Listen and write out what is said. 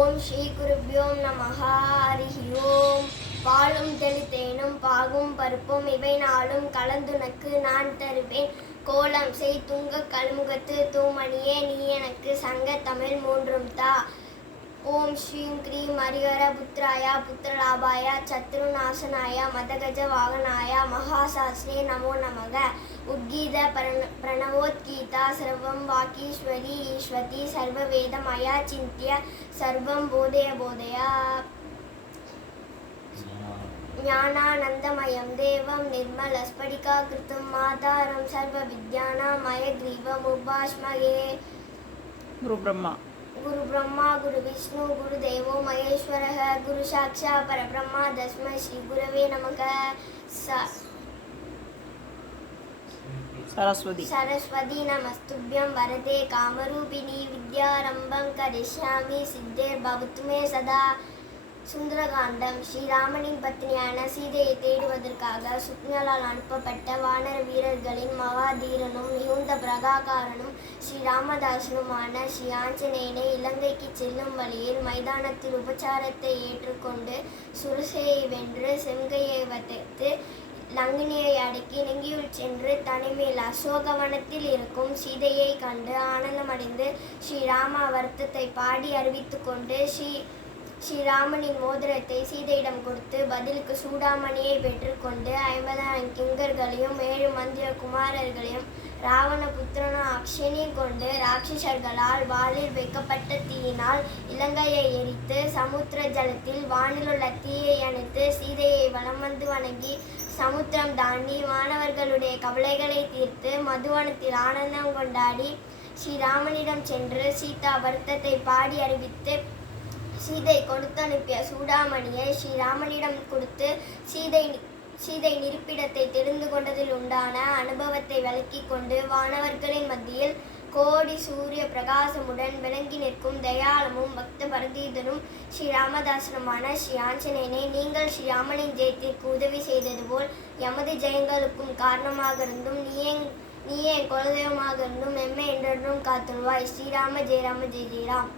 ஓம் ஸ்ரீ குருப்யோ நமஹ. ஹரிஹி ஓம். பாலும் தெளித்தேனும் பாகும் பருப்பும் இவை நாளும் கலந்துனக்கு நான் தருவேன். கோலம் செய் துங்கக் கல்முகத்து தூமணியே நீ எனக்கு சங்கத் தமிழ் மூன்றும் தா. ஓம் ஸ்ரீம் க்ரீம் ஹரிஹர புத்ராய புத்திரலாபாய சத்ருநாசனாய மதகஜ வாகனாய மகாசாஸ்ரே நமோ நமக. உத்கீத பிரணவோத்கீதா சர்வம் வாக்கீஸ்வரி ஈஸ்வதி சர்வவேதமயா சிந்திய சர்வம் போதய போதய. ஞானானந்தமயம் தேவம் நிர்மலஸ்படிகாகிருதம் ஆதாரம் சர்வ வித்யானாம் மயக்ரீவம் உபாஸ்மகே. குரு பிரம்மா குரு பிரம்மா குரு விஷ்ணு குரு தேவோ மகேஸ்வரः குரு சாக்ஷாத் பரபிரம்மா தஸ்மை ஸ்ரீ குரவே நமக. சரஸ்வதி சரஸ்வதி நமஸ்துभ्यं வரதே காமரூபிணி வித்யாரம்பம் கரிஷ்யாமி சித்தேர்பவது மே சதா. சுந்தரகாண்டம். ஸ்ரீராமனின் பத்னியான சீதையை தேடுவதற்காக சுக்ஞலால் அனுப்பப்பட்ட வானர வீரர்களின் மகாதீரனும் மிகுந்த பிரகாகாரனும் ஸ்ரீராமதாசனுமான ஸ்ரீ ஆஞ்சநேயனை இலங்கைக்கு செல்லும் வழியில் மைதானத்தில் உபச்சாரத்தை ஏற்றுக்கொண்டு சுரசையை வென்று செங்கையை வதைத்து லங்கினியை அடக்கி நெங்கியுள் சென்று தனிமேல் அசோகவனத்தில் இருக்கும் சீதையை கண்டு ஆனந்தமடைந்து ஸ்ரீராம வருத்தத்தை பாடி அறிவித்து கொண்டு ஸ்ரீராமனின் மோதிரத்தை சீதையிடம் கொடுத்து பதிலுக்கு சூடாமணியை பெற்றுக்கொண்டு 50,000 கிங்கர்களையும் 7 மந்திர குமாரர்களையும் ராவண புத்திரனும் அக்ஷினி கொண்டு ராட்சசர்களால் வாளில் வைக்கப்பட்ட தீயினால் இலங்கையை எரித்து சமுத்திர ஜலத்தில் வானிலுள்ள தீயை அணைத்து சீதையை வலம் வந்து வணங்கி சமுத்திரம் தாண்டி வானவர்களுடைய கவலைகளை தீர்த்து மதுவனத்தில் ஆனந்தம் கொண்டாடி ஸ்ரீராமனிடம் சென்று சீதா வருத்தத்தை பாடி அறிவித்து சீதை கொடுத்து அனுப்பிய சூடாமணியை ஸ்ரீராமனிடம் கொடுத்து சீதை இருப்பிடத்தை தெரிந்து கொண்டதில் உண்டான அனுபவத்தை விளக்கி கொண்டு வானவர்களின் மத்தியில் கோடி சூரிய பிரகாசமுடன் விளங்கி நிற்கும் தயாளமும் பக்த பரதீதனும் ஸ்ரீராமதாசனுமான ஸ்ரீ ஆஞ்சநேயனை நீங்கள் ஸ்ரீராமனின் ஜெயத்திற்கு உதவி செய்தது போல் எமது ஜெயங்களுக்கும் காரணமாக இருந்தும் நீயே குலதெய்வமாக இருந்தும் எம்மை என்றென்றும் காத்துள்வாய். ஸ்ரீராம ஜெயராம ஜெய ஜெயராம்.